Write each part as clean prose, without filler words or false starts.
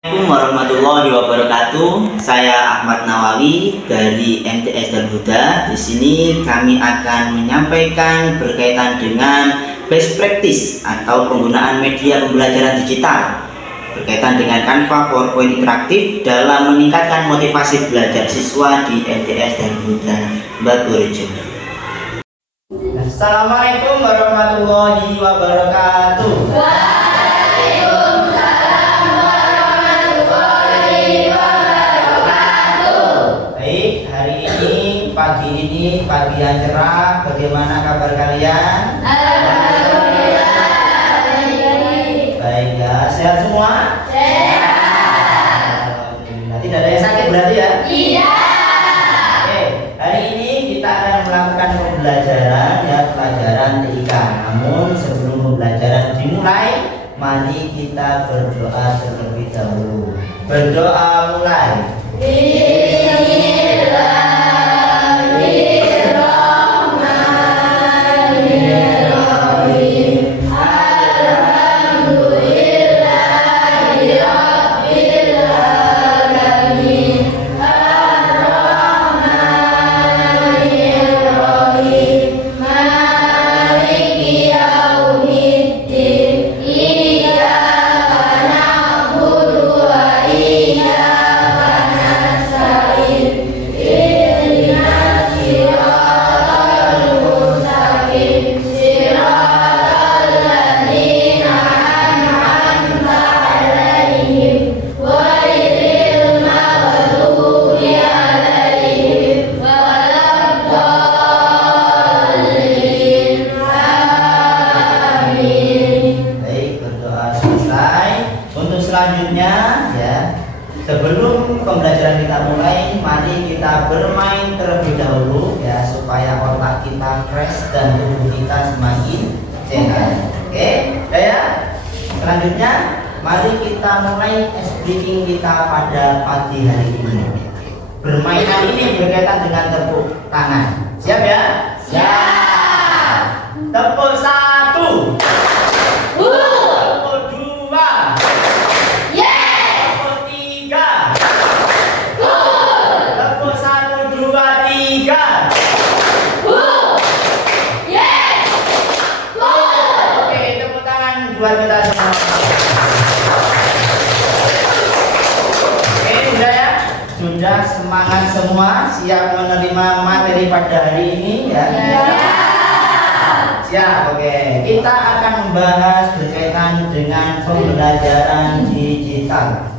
Assalamualaikum warahmatullahi wabarakatuh. Saya Ahmad Nawawi dari MTS dan Huda. Di sini kami akan menyampaikan berkaitan dengan best practice atau penggunaan media pembelajaran digital berkaitan dengan Canva PowerPoint interaktif dalam meningkatkan motivasi belajar siswa di MTS dan Huda Bagorejo. Assalamualaikum warahmatullahi wabarakatuh. Pagi ini pagi yang cerah. Bagaimana kabar kalian? Alhamdulillah. Baik ya, sehat semua? Sehat. Alhamdulillah. Tidak ada yang sakit berarti ya? Tidak. Oke, hari ini kita akan melakukan pembelajaran ya, pelajaran TIK. Namun sebelum pembelajaran dimulai, mari kita berdoa terlebih dahulu. Berdoa mulai. Selanjutnya ya, sebelum pembelajaran kita mulai, mari kita bermain terlebih dahulu ya, supaya otak kita fresh dan tubuh kita semakin sehat. Oke, ya. Selanjutnya, mari kita mulai speaking kita pada pagi hari ini. Bermain hari ini berkaitan dengan tepuk tangan. Siap ya? Siap. Tepuk 1. Buat kita semua. Oke, sudah ya? Sudah semangat semua, siap menerima materi pada hari ini ya? Siap, oke. Kita akan membahas berkaitan dengan pembelajaran digital.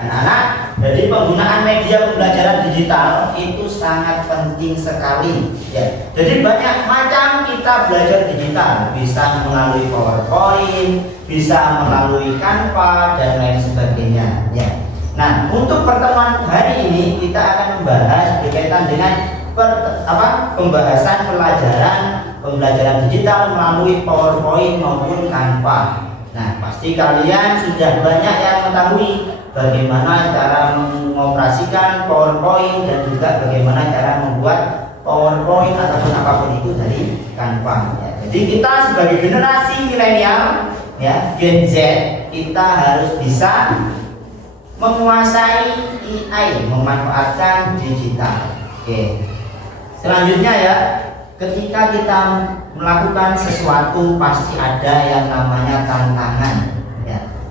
Anak-anak, jadi penggunaan media pembelajaran digital itu sangat penting sekali ya. Jadi banyak macam kita belajar digital, bisa melalui PowerPoint, bisa melalui Canva dan lain sebagainya ya. Nah, untuk pertemuan hari ini kita akan membahas berkaitan dengan pembahasan pembelajaran digital melalui PowerPoint maupun Canva. Nah, pasti kalian sudah banyak yang mengetahui bagaimana cara mengoperasikan PowerPoint dan juga bagaimana cara membuat PowerPoint ataupun apapun itu dari Canva ya. Jadi kita sebagai generasi milenial ya, Gen Z, kita harus bisa menguasai AI, memanfaatkan digital. Oke. Selanjutnya ya, ketika kita melakukan sesuatu pasti ada yang namanya tantangan.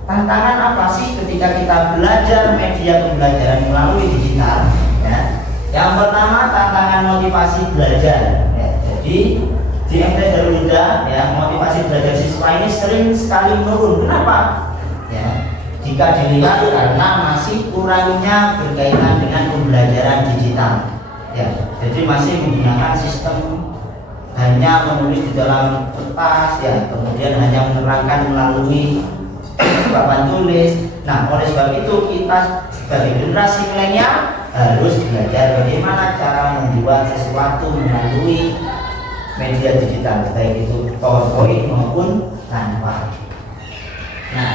Tantangan apa sih ketika kita belajar media pembelajaran melalui digital ya? Yang pertama, tantangan motivasi belajar ya. Jadi di MTS dan Huda ya, motivasi belajar siswa ini sering sekali menurun. Kenapa? Ya, jika dilihat karena masih kurangnya berkaitan dengan pembelajaran digital ya. Jadi masih menggunakan sistem hanya menulis di dalam kertas ya, kemudian hanya menerangkan melalui papan tulis. Nah, oleh sebab itu kita sebagai generasi milenial harus belajar bagaimana cara membuat sesuatu melalui media digital, baik itu PowerPoint maupun Canva. Nah,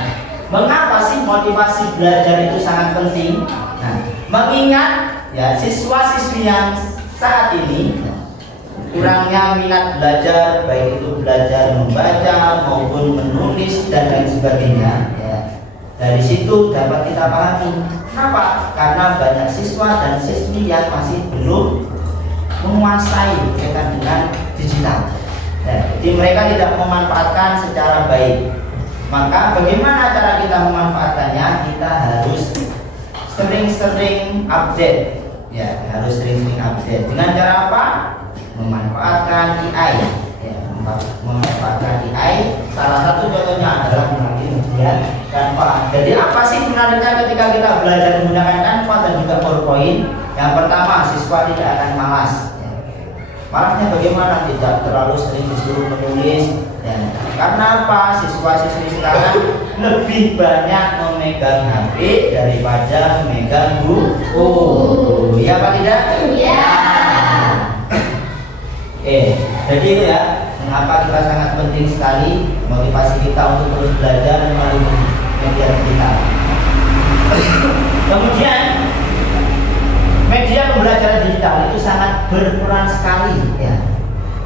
mengapa sih motivasi belajar itu sangat penting? Nah, mengingat ya siswa-siswi yang saat ini kurangnya minat belajar, baik itu belajar membaca maupun menulis dan lain sebagainya ya. Dari situ dapat kita pahami. Kenapa? Karena banyak siswa dan siswi yang masih belum menguasai berkaitan dengan digital. Jadi mereka tidak memanfaatkan secara baik. Maka bagaimana cara kita memanfaatkannya? Kita harus sering-sering update. Ya, harus sering-sering update. Dengan cara apa? Memanfaatkan AI. Ya, memanfaatkan AI. Salah satu contohnya adalah melalui media Canva. Jadi apa sih menariknya ketika kita belajar menggunakan Canva dan juga PowerPoint? Yang pertama, siswa tidak akan malas. Malasnya bagaimana? Tidak terlalu sering disuruh menulis. Ya. Karena apa? Siswa-siswi sekarang lebih banyak memegang HP daripada memegang buku. Ya apa tidak? Ya. Jadi itu ya, mengapa kita sangat penting sekali motivasi kita untuk terus belajar melalui media digital. Kemudian media pembelajaran digital itu sangat berperan sekali ya.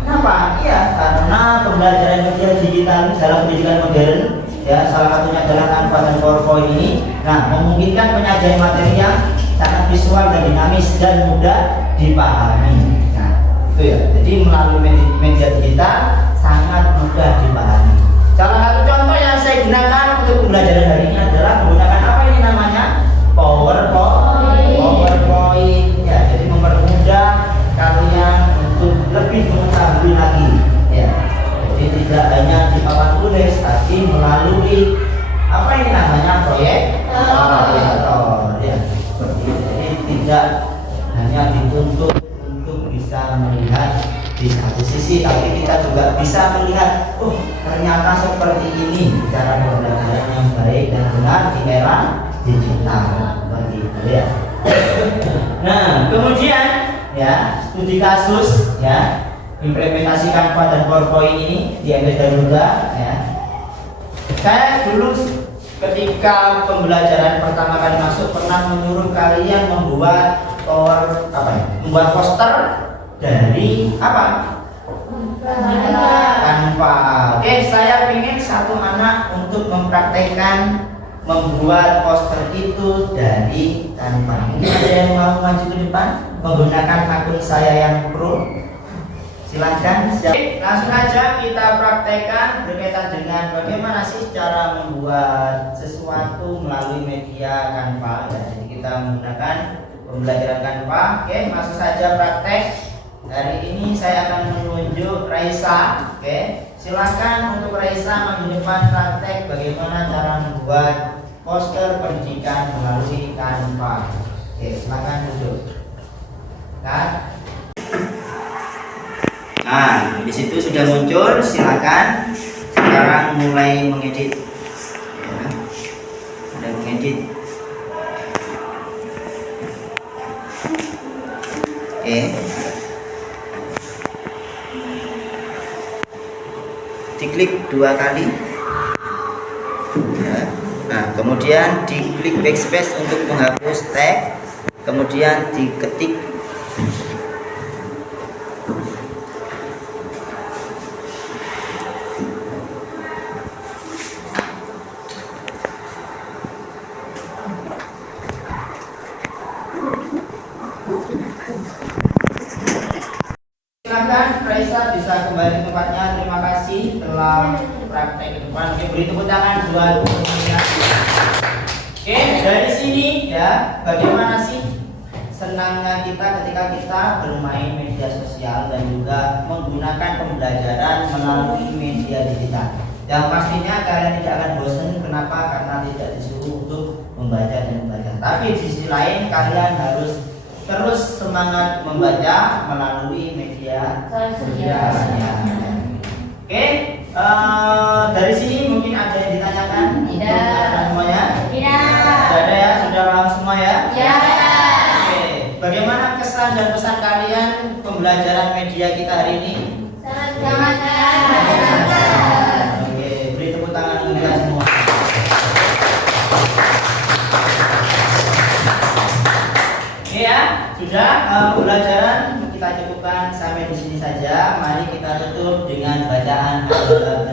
Kenapa? Ya, karena pembelajaran media digital dalam pendidikan modern ya, salah satunya adalah Canva dan PowerPoint ini. Nah, memungkinkan penyajian materi yang sangat visual dan dinamis dan mudah dipahami. Nah, itu ya. Jadi melalui media digital sangat mudah dipahami. Salah satu contoh yang saya gunakan untuk pembelajaran hari ini adalah menggunakan apa ini namanya? PowerPoint. Ya, jadi mempermudah kalian untuk lebih mengetahui lagi. Ya, jadi tidak hanya di papan tulis, tapi melalui apa ini namanya proyektor. Ya, jadi tidak hanya dituntut untuk bisa melihat di satu sisi, tapi kita juga bisa melihat, oh ternyata seperti ini cara pembelajaran yang baik dan benar di era digital, begitu ya. Nah, kemudian ya, studi kasus ya, implementasi Canva dan PowerPoint ini di MTS Garuda ya. Saya dulu ketika pembelajaran pertama kali masuk pernah menyuruh kalian membuat membuat poster dari apa? Canva. Oke, saya ingin satu anak untuk mempraktekkan membuat poster itu dari Canva. Mungkin ada yang mau maju ke depan menggunakan akun saya yang pro? Silahkan. Langsung aja kita praktekkan berkaitan dengan bagaimana sih cara membuat sesuatu melalui media Canva. Jadi kita menggunakan pembelajaran Canva. Oke, masuk saja praktek. Hari ini saya akan menunjuk Raisa. Oke, silakan untuk Raisa maju depan praktek bagaimana cara membuat poster pendidikan melalui Canva. Oke, silakan duduk. Nah, di situ sudah muncul. Silakan sekarang mulai mengedit. Ya, sudah mengedit. Oke. Diklik 2 kali ya. Nah, kemudian diklik backspace untuk menghapus teks, kemudian diketik Raisa bisa kembali ke tempatnya. Terima kasih telah praktek ke depan. Oke, beri tepuk tangan buat teman-teman. Oke, dari sini ya, bagaimana sih senangnya kita ketika kita bermain media sosial dan juga menggunakan pembelajaran melalui media digital. Yang pastinya kalian tidak akan bosan. Kenapa? Karena tidak disuruh untuk membaca dan membaca. Tapi di sisi lain kalian harus terus semangat membaca melalui media sosial. Oke, dari sini mungkin ada yang ditanyakan? Tidak. Semuanya? Tidak. Ada ya, sudah paham semua ya? Ya. Oke, bagaimana kesan dan pesan kalian pembelajaran media kita hari ini? Sangat. Oke, beri tepuk tangan untuk kita semua. Ya, sudah pembelajaran kita cukupkan sampai di sini saja. Mari kita tutup dengan bacaan doa